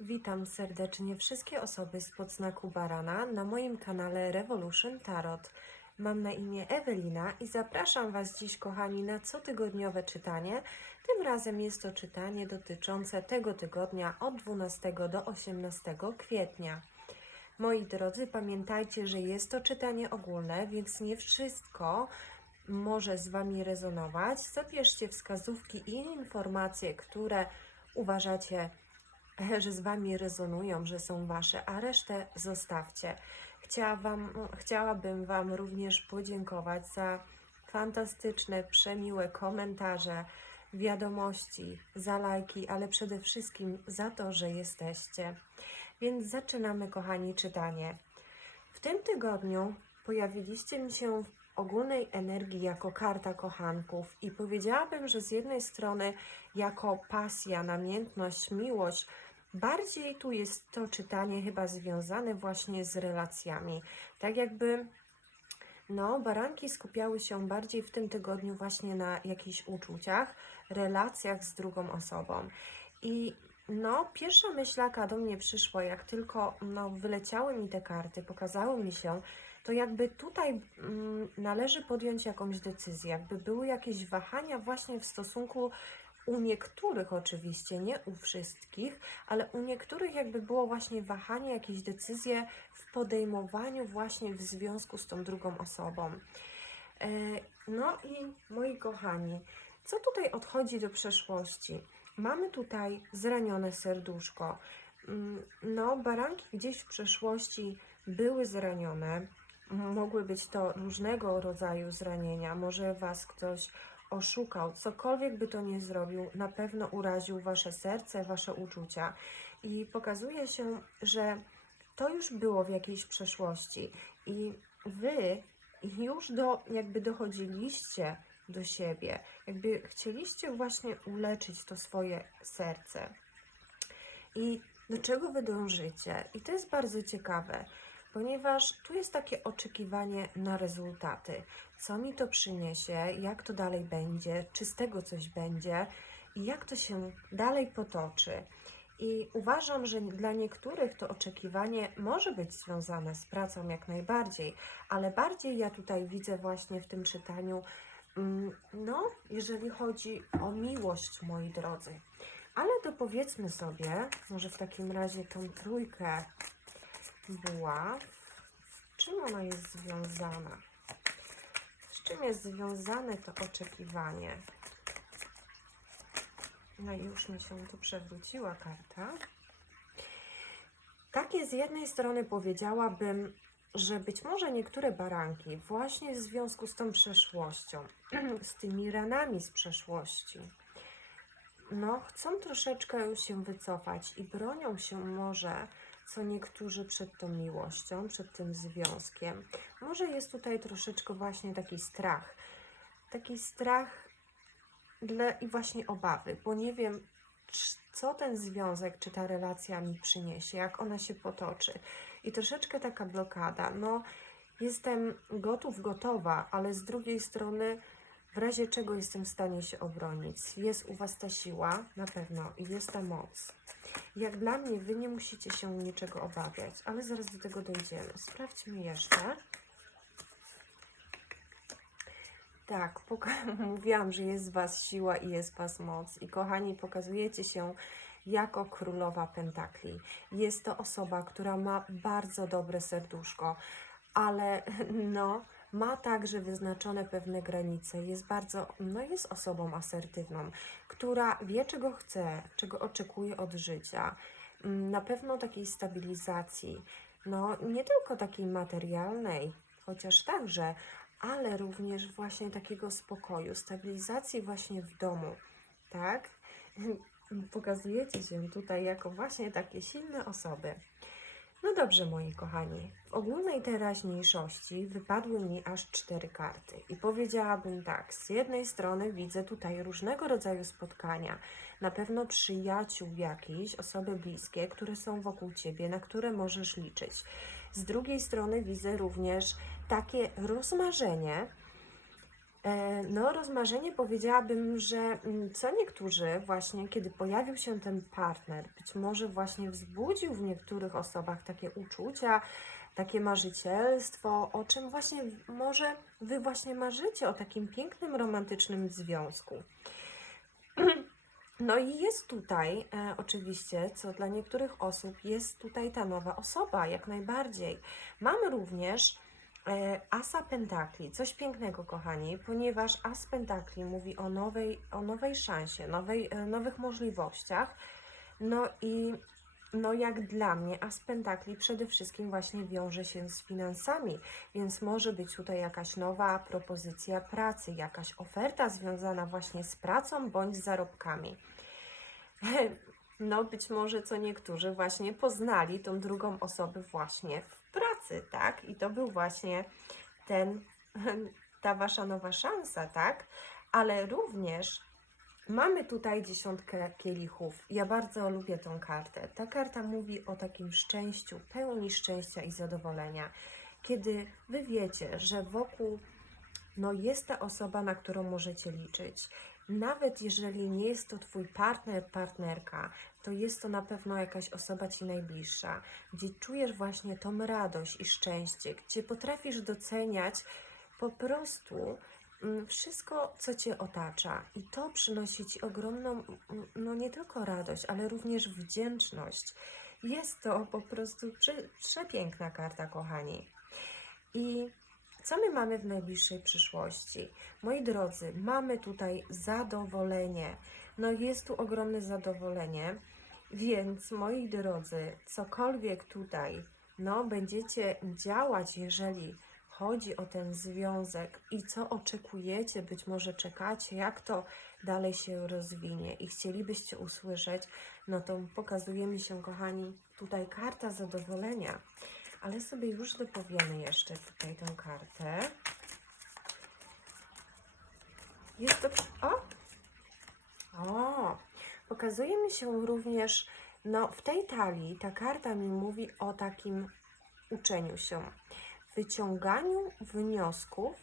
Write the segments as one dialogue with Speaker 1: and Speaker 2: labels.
Speaker 1: Witam serdecznie wszystkie osoby z podznaku barana na moim kanale Revolution Tarot. Mam na imię Ewelina i zapraszam Was dziś, kochani, na cotygodniowe czytanie. Tym razem jest to czytanie dotyczące tego tygodnia od 12 do 18 kwietnia. Moi drodzy, pamiętajcie, że jest to czytanie ogólne, więc nie wszystko może z Wami rezonować. Zabierzcie wskazówki i informacje, które uważacie że z Wami rezonują, że są Wasze, a resztę zostawcie. Chciała chciałabym Wam również podziękować za fantastyczne, przemiłe komentarze, wiadomości, za lajki, ale przede wszystkim za to, że jesteście. Więc zaczynamy, kochani, czytanie. W tym tygodniu pojawiliście mi się w ogólnej energii jako karta kochanków i powiedziałabym, że z jednej strony jako pasja, namiętność, miłość, bardziej tu jest to czytanie chyba związane właśnie z relacjami. Tak jakby no, baranki skupiały się bardziej w tym tygodniu właśnie na jakichś uczuciach, relacjach z drugą osobą. I no, pierwsza myślaka do mnie przyszła, jak tylko no, wyleciały mi te karty, pokazały mi się, to jakby tutaj mm, należy podjąć jakąś decyzję, jakby były jakieś wahania właśnie w stosunku u niektórych oczywiście, nie u wszystkich, ale u niektórych jakby było właśnie wahanie, jakieś decyzje w podejmowaniu właśnie w związku z tą drugą osobą. E, No i moi kochani, co tutaj odchodzi do przeszłości? Mamy tutaj zranione serduszko. Mm, No, baranki gdzieś w przeszłości były zranione. Mogły być to różnego rodzaju zranienia. Może Was ktoś oszukał, cokolwiek by to nie zrobił, na pewno uraził Wasze serce, Wasze uczucia. I pokazuje się, że to już było w jakiejś przeszłości i Wy już do, jakby dochodziliście do siebie, jakby chcieliście właśnie uleczyć to swoje serce. I do czego Wy dążycie? I to jest bardzo ciekawe, ponieważ tu jest takie oczekiwanie na rezultaty. Co mi to przyniesie, jak to dalej będzie, czy z tego coś będzie i jak to się dalej potoczy. I uważam, że dla niektórych to oczekiwanie może być związane z pracą jak najbardziej, ale bardziej ja tutaj widzę właśnie w tym czytaniu, mm, no, jeżeli chodzi o miłość, moi drodzy. Ale to powiedzmy sobie, może w takim razie tą trójkę buław, czym ona jest związana? Z czym jest związane to oczekiwanie? No już mi się tu przewróciła karta. Takie z jednej strony powiedziałabym, że być może niektóre baranki właśnie w związku z tą przeszłością, z tymi ranami z przeszłości, no chcą troszeczkę się wycofać i bronią się może co niektórzy przed tą miłością, przed tym związkiem. Może jest tutaj troszeczkę właśnie taki strach. Taki strach dla, i właśnie obawy, bo nie wiem, co ten związek, czy ta relacja mi przyniesie, jak ona się potoczy. I troszeczkę taka blokada. No, jestem gotów, gotowa, ale z drugiej strony, w razie czego jestem w stanie się obronić. Jest u Was ta siła, na pewno, i jest ta moc. Jak dla mnie, Wy nie musicie się niczego obawiać, ale zaraz do tego dojdziemy. Sprawdźmy jeszcze. Tak, mówiłam, że jest Was siła i jest Was moc. I kochani, pokazujecie się jako królowa pentakli. Jest to osoba, która ma bardzo dobre serduszko, ale no, ma także wyznaczone pewne granice. Jest bardzo, no jest osobą asertywną, która wie, czego chce, czego oczekuje od życia. Mm, Na pewno takiej stabilizacji, no nie tylko takiej materialnej, chociaż także, ale również właśnie takiego spokoju, stabilizacji właśnie w domu, tak? Pokazujecie się tutaj jako właśnie takie silne osoby. No dobrze, moi kochani, w ogólnej teraźniejszości wypadły mi aż cztery karty. I powiedziałabym tak, z jednej strony widzę tutaj różnego rodzaju spotkania, na pewno przyjaciół jakichś, osoby bliskie, które są wokół Ciebie, na które możesz liczyć. Z drugiej strony widzę również takie rozmarzenie, No, rozmarzenie powiedziałabym, że mm, co niektórzy właśnie, kiedy pojawił się ten partner, być może właśnie wzbudził w niektórych osobach takie uczucia, takie marzycielstwo, o czym właśnie może Wy właśnie marzycie, o takim pięknym, romantycznym związku. No i jest tutaj e, oczywiście, co dla niektórych osób jest tutaj ta nowa osoba, jak najbardziej. Mamy również e, Asa Pentakli, coś pięknego, kochani, ponieważ As Pentakli mówi o nowej, o nowej szansie, nowej, e, nowych możliwościach. No i no jak dla mnie As Pentakli przede wszystkim właśnie wiąże się z finansami, więc może być tutaj jakaś nowa propozycja pracy, jakaś oferta związana właśnie z pracą bądź z zarobkami. No, być może co niektórzy właśnie poznali tą drugą osobę właśnie w pracy, tak? I to był właśnie ten, ta wasza nowa szansa, tak? Ale również mamy tutaj dziesiątkę kielichów. Ja bardzo lubię tą kartę. Ta karta mówi o takim szczęściu, pełni szczęścia i zadowolenia. Kiedy wy wiecie, że wokół no jest ta osoba, na którą możecie liczyć. Nawet jeżeli nie jest to Twój partner, partnerka, to jest to na pewno jakaś osoba Ci najbliższa, gdzie czujesz właśnie tą radość i szczęście, gdzie potrafisz doceniać po prostu mm, wszystko, co Cię otacza. I to przynosi Ci ogromną, mm, no nie tylko radość, ale również wdzięczność. Jest to po prostu prze, przepiękna karta, kochani. I co my mamy w najbliższej przyszłości? Moi drodzy, mamy tutaj zadowolenie. No jest tu ogromne zadowolenie, więc moi drodzy, cokolwiek tutaj, no będziecie działać, jeżeli chodzi o ten związek i co oczekujecie, być może czekacie, jak to dalej się rozwinie i chcielibyście usłyszeć, no to pokazuje mi się, kochani, tutaj karta zadowolenia. Ale sobie już dopowiemy jeszcze tutaj tę kartę. Jest to. O! O! Pokazuje mi się również, no w tej talii ta karta mi mówi o takim uczeniu się, wyciąganiu wniosków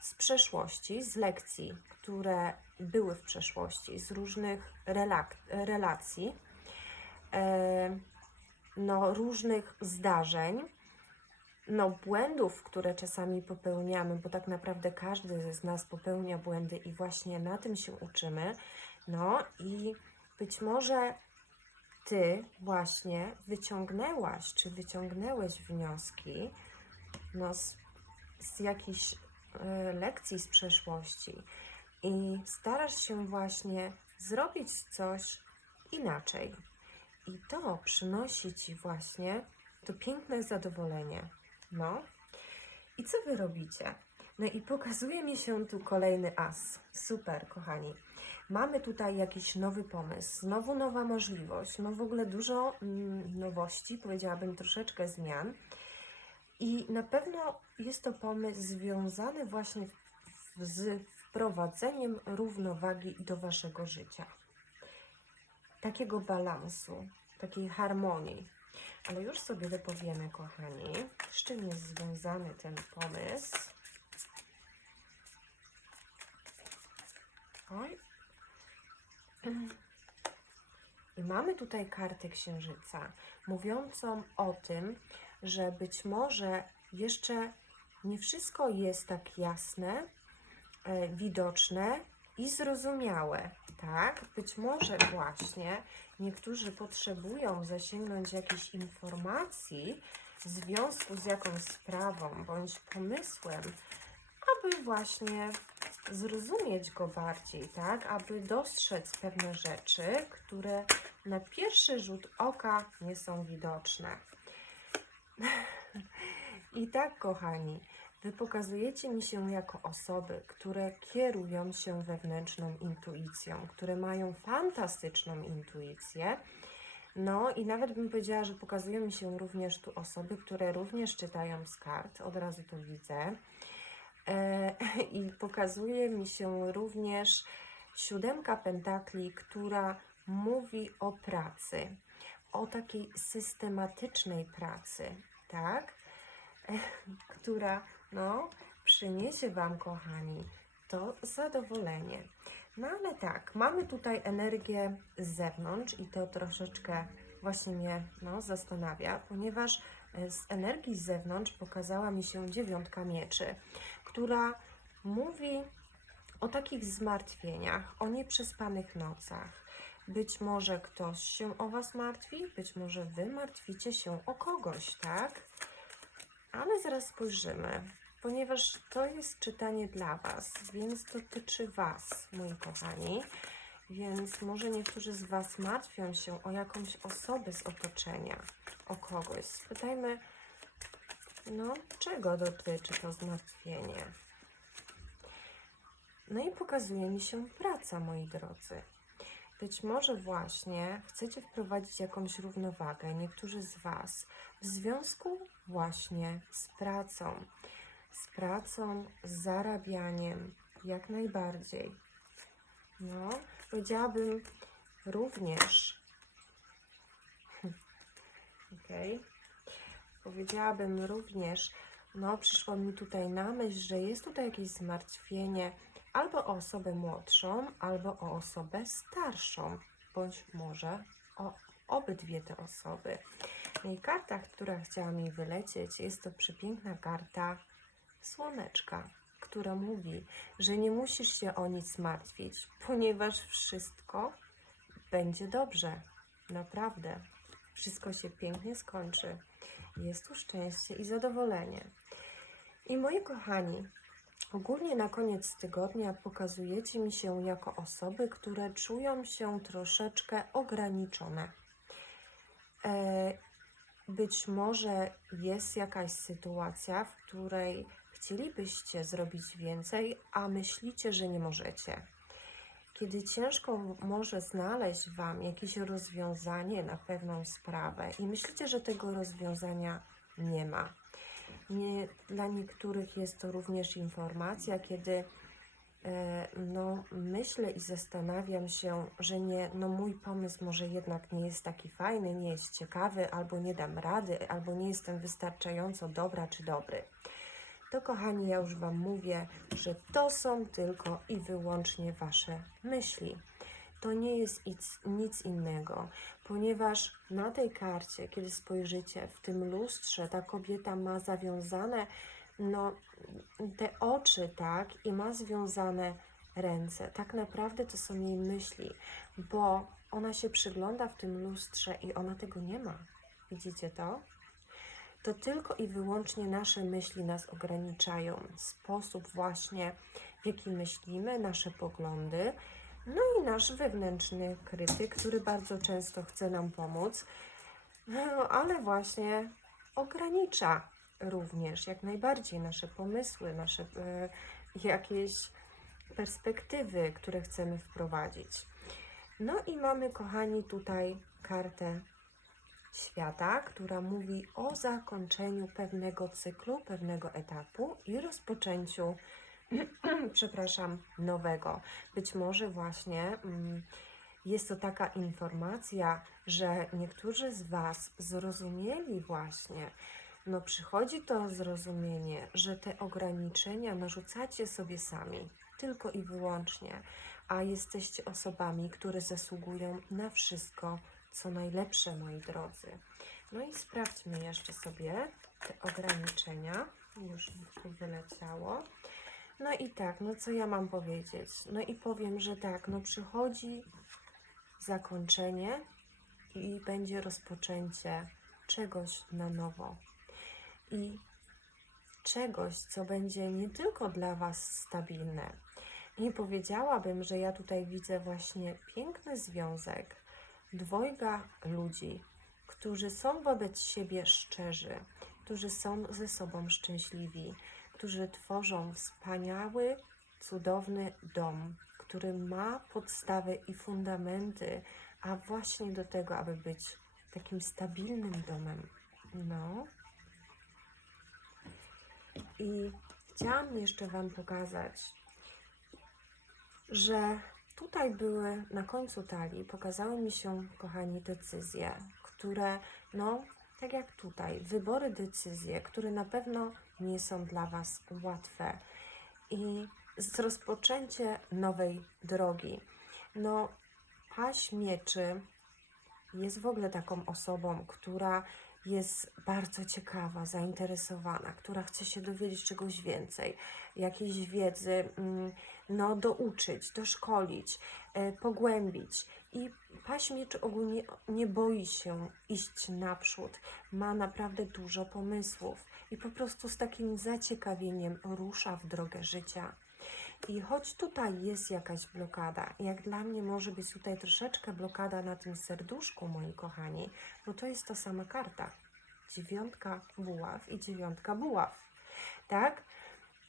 Speaker 1: z przeszłości, z lekcji, które były w przeszłości, z różnych relacji. E, no, różnych zdarzeń, no, błędów, które czasami popełniamy, bo tak naprawdę każdy z nas popełnia błędy i właśnie na tym się uczymy. No i być może ty właśnie wyciągnęłaś, czy wyciągnęłeś wnioski no, z, z jakichś e, lekcji z przeszłości i starasz się właśnie zrobić coś inaczej. I to przynosi Ci właśnie to piękne zadowolenie. No. I co Wy robicie? No i pokazuje mi się tu kolejny as. Super, kochani. Mamy tutaj jakiś nowy pomysł, znowu nowa możliwość, no w ogóle dużo mm, nowości, powiedziałabym troszeczkę zmian. I na pewno jest to pomysł związany właśnie z wprowadzeniem równowagi do Waszego życia. Takiego balansu, takiej harmonii. Ale już sobie dopowiemy, kochani, z czym jest związany ten pomysł. Oj. I mamy tutaj kartę księżyca, mówiącą o tym, że być może jeszcze nie wszystko jest tak jasne, e, widoczne i zrozumiałe, tak? Być może właśnie niektórzy potrzebują zasięgnąć jakichś informacji w związku z jakąś sprawą bądź pomysłem, aby właśnie zrozumieć go bardziej, tak? Aby dostrzec pewne rzeczy, które na pierwszy rzut oka nie są widoczne. I tak, kochani, Wy pokazujecie mi się jako osoby, które kierują się wewnętrzną intuicją, które mają fantastyczną intuicję. No i nawet bym powiedziała, że pokazują mi się również tu osoby, które również czytają z kart, od razu to widzę. E, I pokazuje mi się również siódemka pentakli, która mówi o pracy, o takiej systematycznej pracy, tak? która no, przyniesie Wam, kochani, to zadowolenie. No ale tak, mamy tutaj energię z zewnątrz i to troszeczkę właśnie mnie no, zastanawia, ponieważ e, z energii z zewnątrz pokazała mi się dziewiątka mieczy, która mówi o takich zmartwieniach, o nieprzespanych nocach. Być może ktoś się o Was martwi, być może Wy martwicie się o kogoś, tak? Ale zaraz spojrzymy, ponieważ to jest czytanie dla Was, więc dotyczy Was, moi kochani. Więc może niektórzy z Was martwią się o jakąś osobę z otoczenia, o kogoś. Spytajmy, no, czego dotyczy to zmartwienie? No i pokazuje mi się praca, moi drodzy. Być może właśnie chcecie wprowadzić jakąś równowagę, niektórzy z Was, w związku właśnie z pracą. Z pracą, z zarabianiem, jak najbardziej. No, powiedziałabym również. Okej. Powiedziałabym również, no, przyszło mi tutaj na myśl, że jest tutaj jakieś zmartwienie albo o osobę młodszą, albo o osobę starszą, bądź może o obydwie te osoby. I karta, która chciała mi wylecieć, jest to przepiękna karta słoneczka, która mówi, że nie musisz się o nic martwić, ponieważ wszystko będzie dobrze. Naprawdę. Wszystko się pięknie skończy. Jest tu szczęście i zadowolenie. I moi kochani, ogólnie na koniec tygodnia pokazujecie mi się jako osoby, które czują się troszeczkę ograniczone. E, być może jest jakaś sytuacja, w której chcielibyście zrobić więcej, a myślicie, że nie możecie. Kiedy ciężko może znaleźć Wam jakieś rozwiązanie na pewną sprawę i myślicie, że tego rozwiązania nie ma. Nie, dla niektórych jest to również informacja, kiedy e, no, myślę i zastanawiam się, że nie, no, mój pomysł może jednak nie jest taki fajny, nie jest ciekawy, albo nie dam rady, albo nie jestem wystarczająco dobra czy dobry. To, kochani, ja już Wam mówię, że to są tylko i wyłącznie Wasze myśli. To nie jest nic, innego, ponieważ na tej karcie, kiedy spojrzycie w tym lustrze, ta kobieta ma zawiązane no, te oczy, tak, i ma związane ręce. Tak naprawdę to są jej myśli, bo ona się przygląda w tym lustrze i ona tego nie ma. Widzicie to? To tylko i wyłącznie nasze myśli nas ograniczają. Sposób właśnie, w jaki myślimy, nasze poglądy, no i nasz wewnętrzny krytyk, który bardzo często chce nam pomóc, no, ale właśnie ogranicza również jak najbardziej nasze pomysły, nasze e, jakieś perspektywy, które chcemy wprowadzić. No i mamy, kochani, tutaj kartę świata, która mówi o zakończeniu pewnego cyklu, pewnego etapu i rozpoczęciu, przepraszam, nowego. Być może właśnie mm, jest to taka informacja, że niektórzy z Was zrozumieli właśnie, no przychodzi to zrozumienie, że te ograniczenia narzucacie sobie sami, tylko i wyłącznie, a jesteście osobami, które zasługują na wszystko, co najlepsze, moi drodzy. No i sprawdźmy jeszcze sobie te ograniczenia. Już mi tu wyleciało. No i tak, no co ja mam powiedzieć? No i powiem, że tak, no przychodzi zakończenie i będzie rozpoczęcie czegoś na nowo. I czegoś, co będzie nie tylko dla Was stabilne. I powiedziałabym, że ja tutaj widzę właśnie piękny związek dwojga ludzi, którzy są wobec siebie szczerzy, którzy są ze sobą szczęśliwi, którzy tworzą wspaniały, cudowny dom, który ma podstawy i fundamenty, a właśnie do tego, aby być takim stabilnym domem. No. I chciałam jeszcze Wam pokazać, że tutaj były na końcu talii, pokazały mi się, kochani, decyzje, które no, tak jak tutaj, wybory, decyzje, które na pewno nie są dla Was łatwe i rozpoczęcie nowej drogi. No, paść mieczy jest w ogóle taką osobą, która jest bardzo ciekawa, zainteresowana, która chce się dowiedzieć czegoś więcej, jakiejś wiedzy, mm, no, douczyć, doszkolić, e, pogłębić. I paść mieczy ogólnie nie boi się iść naprzód, ma naprawdę dużo pomysłów i po prostu z takim zaciekawieniem rusza w drogę życia. I choć tutaj jest jakaś blokada, jak dla mnie może być tutaj troszeczkę blokada na tym serduszku, moi kochani, bo to jest ta sama karta. Dziewiątka buław i dziewiątka buław. Tak?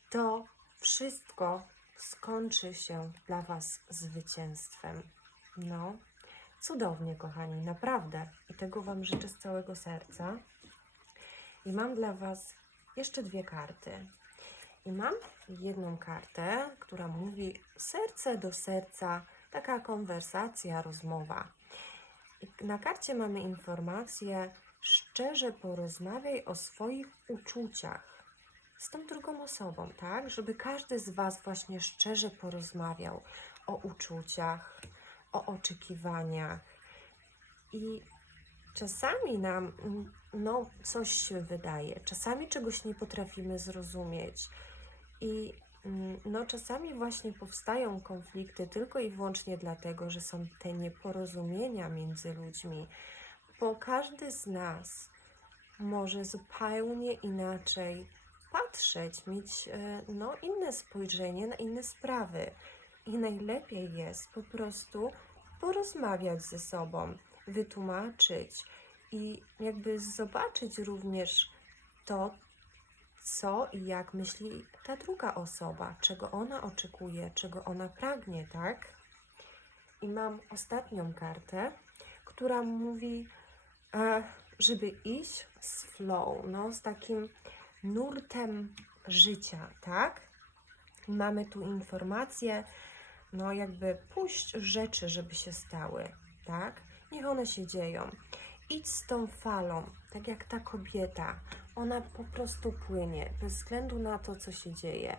Speaker 1: To wszystko skończy się dla Was zwycięstwem. No, cudownie, kochani, naprawdę. I tego Wam życzę z całego serca. I mam dla Was jeszcze dwie karty. I mam jedną kartę, która mówi serce do serca, taka konwersacja, rozmowa. I na karcie mamy informację: szczerze porozmawiaj o swoich uczuciach z tą drugą osobą, tak? Żeby każdy z Was właśnie szczerze porozmawiał o uczuciach, o oczekiwaniach. I czasami nam no, coś się wydaje, czasami czegoś nie potrafimy zrozumieć. I mm, no, czasami właśnie powstają konflikty tylko i wyłącznie dlatego, że są te nieporozumienia między ludźmi, bo każdy z nas może zupełnie inaczej patrzeć, mieć e, no, inne spojrzenie na inne sprawy. I najlepiej jest po prostu porozmawiać ze sobą, wytłumaczyć i jakby zobaczyć również to, co i jak myśli ta druga osoba, czego ona oczekuje, czego ona pragnie, tak? I mam ostatnią kartę, która mówi, e, żeby iść z flow, no, z takim nurtem życia, tak? Mamy tu informację, no jakby puść rzeczy, żeby się stały, tak? Niech one się dzieją. Idź z tą falą, tak jak ta kobieta. Ona po prostu płynie, bez względu na to, co się dzieje.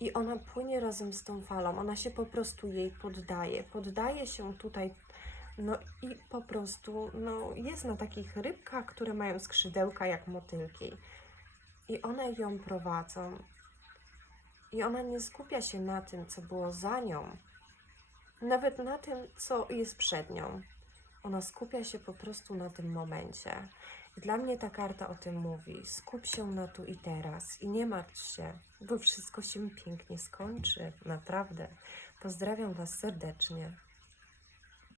Speaker 1: I ona płynie razem z tą falą, ona się po prostu jej poddaje. Poddaje się tutaj, no i po prostu no, jest na takich rybkach, które mają skrzydełka jak motylki. I one ją prowadzą. I ona nie skupia się na tym, co było za nią, nawet na tym, co jest przed nią. Ona skupia się po prostu na tym momencie. Dla mnie ta karta o tym mówi. Skup się na tu i teraz i nie martw się, bo wszystko się pięknie skończy. Naprawdę. Pozdrawiam Was serdecznie.